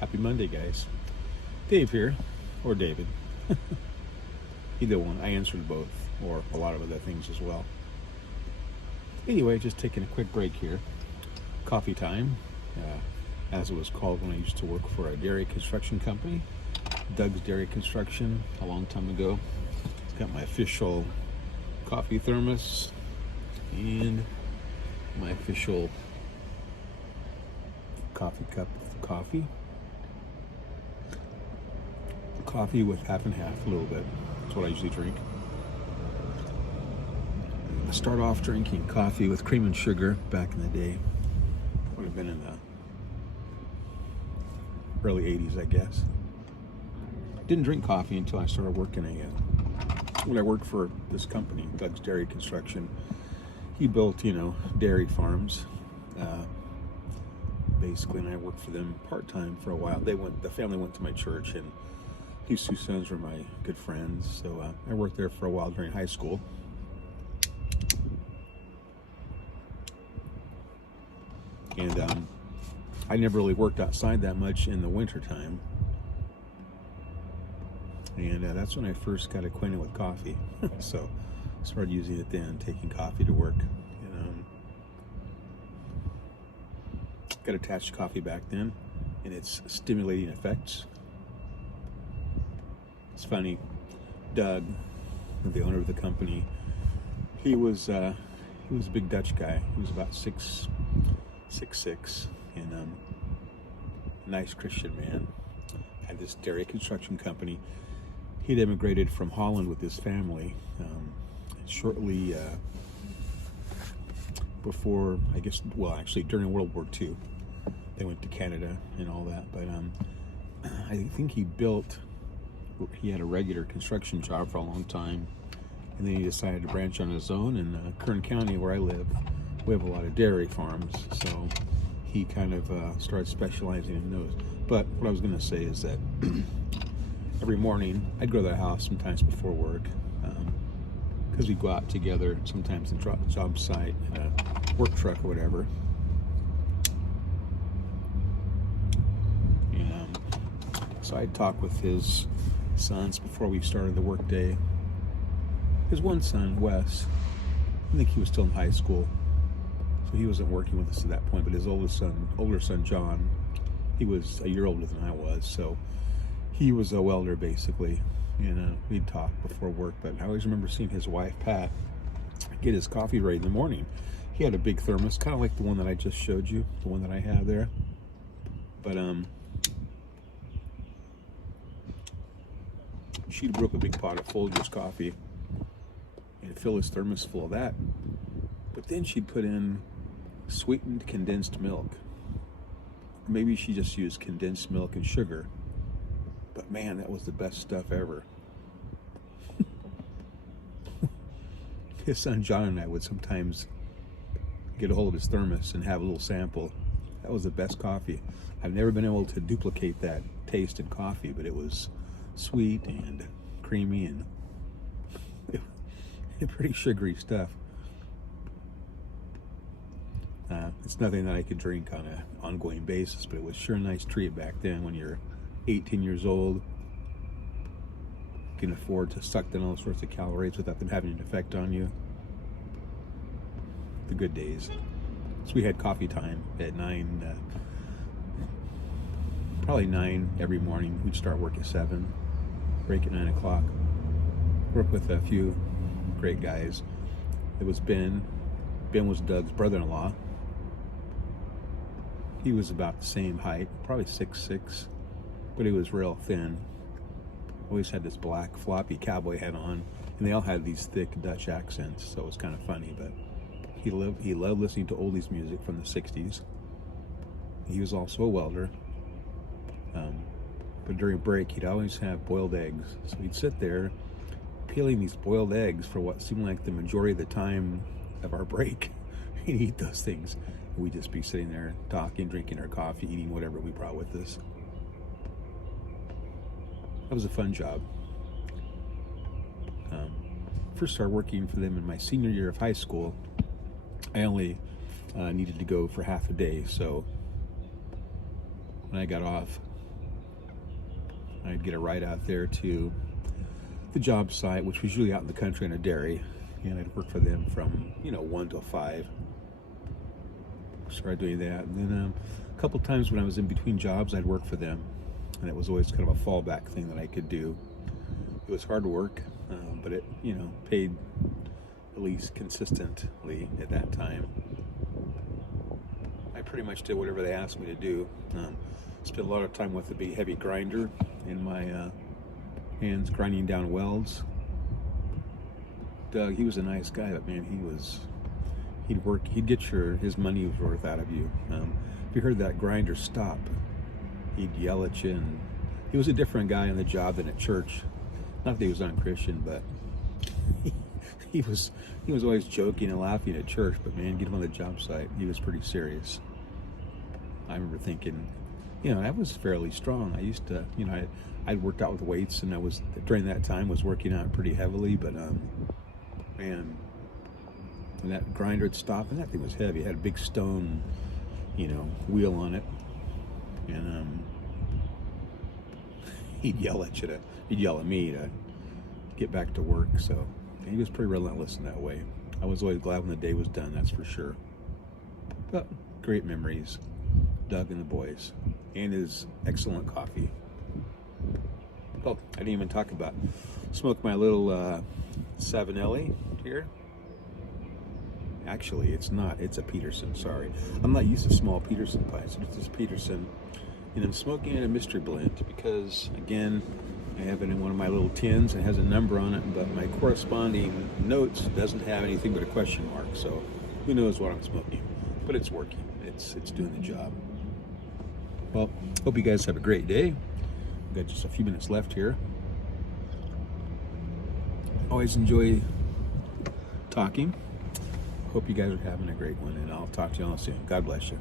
Happy Monday, guys. Dave here, or David. Either one. I answered both, or a lot of other things as well. Anyway, just taking a quick break here. Coffee time, as it was called when I used to work for a dairy construction company, Doug's Dairy Construction, a long time ago. Got my official coffee thermos and my official coffee cup of coffee. Coffee with half and half, a little bit. That's what I usually drink. I start off drinking coffee with cream and sugar back in the day. Would have been in the early 80s, I guess. Didn't drink coffee until I started working when I worked for this company, Doug's Dairy Construction. He built, dairy farms, basically, and I worked for them part-time for a while. The family went to my church, and his two sons were my good friends, so I worked there for a while during high school. And I never really worked outside that much in the winter time. And that's when I first got acquainted with coffee. So I started using it then, taking coffee to work. And got attached to coffee back then and its stimulating effects. It's funny, Doug, the owner of the company, he was a big Dutch guy. He was about 6'6", and a nice Christian man. Had this dairy construction company. He'd immigrated from Holland with his family shortly before, actually during World War II. They went to Canada and all that, but I think he had a regular construction job for a long time, and then he decided to branch on his own. In Kern County, where I live, we have a lot of dairy farms, so he kind of started specializing in those. But what I was going to say is that every morning I'd go to the house sometimes before work, because we'd go out together, sometimes in job site, in a work truck or whatever. And so I'd talk with his sons before we started the work day. His one son, Wes, I think he was still in high school, so he wasn't working with us at that point, but his older son John, he was a year older than I was, so he was a welder basically. We'd talk before work, but I always remember seeing his wife, Pat, get his coffee ready in the morning. He had a big thermos, kind of like the one that I just showed you, the one that I have there. But she'd brew up a big pot of Folgers coffee and fill his thermos full of that. But then she'd put in sweetened condensed milk. Maybe she just used condensed milk and sugar. But man, that was the best stuff ever. His son John and I would sometimes get a hold of his thermos and have a little sample. That was the best coffee. I've never been able to duplicate that taste in coffee, but it was sweet and creamy and pretty sugary stuff. It's nothing that I could drink on an ongoing basis, but it was sure a nice treat back then when you're 18 years old. You can afford to suck down all sorts of calories without them having an effect on you. The good days. So we had coffee time at 9, probably 9 every morning. We'd start work at 7, break at 9 o'clock. Work with a few great guys. It was Ben. Ben was Doug's brother-in-law. He was about the same height, probably 6'6", but he was real thin. Always had this black floppy cowboy hat on, and they all had these thick Dutch accents, so it was kind of funny. But he loved listening to oldies music from the 60s. He was also a welder. But during break, he'd always have boiled eggs. So he'd sit there peeling these boiled eggs for what seemed like the majority of the time of our break. He'd eat those things. We'd just be sitting there talking, drinking our coffee, eating whatever we brought with us. That was a fun job. First started working for them in my senior year of high school. I only needed to go for half a day, so when I got off, I'd get a ride out there to the job site, which was usually out in the country in a dairy, and I'd work for them from 1 to 5. Started doing that, and then a couple times when I was in between jobs, I'd work for them, and it was always kind of a fallback thing that I could do. It was hard work, but it paid at least consistently at that time. I pretty much did whatever they asked me to do. Spent a lot of time with the big heavy grinder in my hands, grinding down welds. Doug, he was a nice guy, but man, he'd get his money's worth out of you. If you heard that grinder stop, he'd yell at you, and he was a different guy on the job than at church. Not that he was unchristian, but he was always joking and laughing at church, but man, get him on the job site, he was pretty serious. I remember thinking, I was fairly strong. I used to, I'd worked out with weights, and I was, during that time, was working out pretty heavily, but man, when that grinder had stopped, and that thing was heavy. It had a big stone, wheel on it, and he'd yell at me to get back to work. So he was pretty relentless in that way. I was always glad when the day was done, that's for sure. But great memories, Doug and the boys, and his excellent coffee. Oh, I didn't even talk about smoke my little Savinelli here. Actually, it's not. It's a Peterson. Sorry, I'm not used to small Peterson pipes. It's this Peterson, and I'm smoking in a mystery blend because, again, I have it in one of my little tins. It has a number on it, but my corresponding notes doesn't have anything but a question mark. So, who knows what I'm smoking? But it's working. It's doing the job. Well, hope you guys have a great day. We've got just a few minutes left here. Always enjoy talking. Hope you guys are having a great one, and I'll talk to you all soon. God bless you.